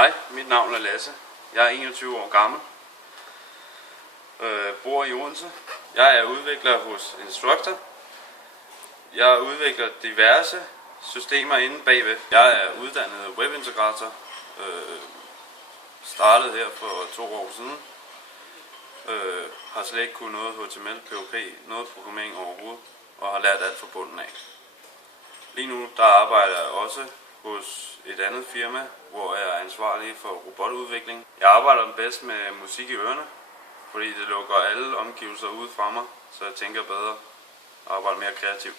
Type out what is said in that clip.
Hej, mit navn er Lasse. Jeg er 21 år gammel. Bor i Odense. Jeg er udvikler hos Instructor. Jeg udvikler diverse systemer inde bagved. Jeg er uddannet webintegrator. Startede her for 2 år siden. Har slet ikke kunnet noget HTML, PHP, noget programmering overhovedet, og har lært alt fra bunden af. Lige nu der arbejder jeg også hos et andet firma, hvor jeg er ansvarlig for robotudvikling. Jeg arbejder bedst med musik i ørerne, fordi det lukker alle omgivelser ud fra mig, så jeg tænker bedre og arbejder mere kreativt.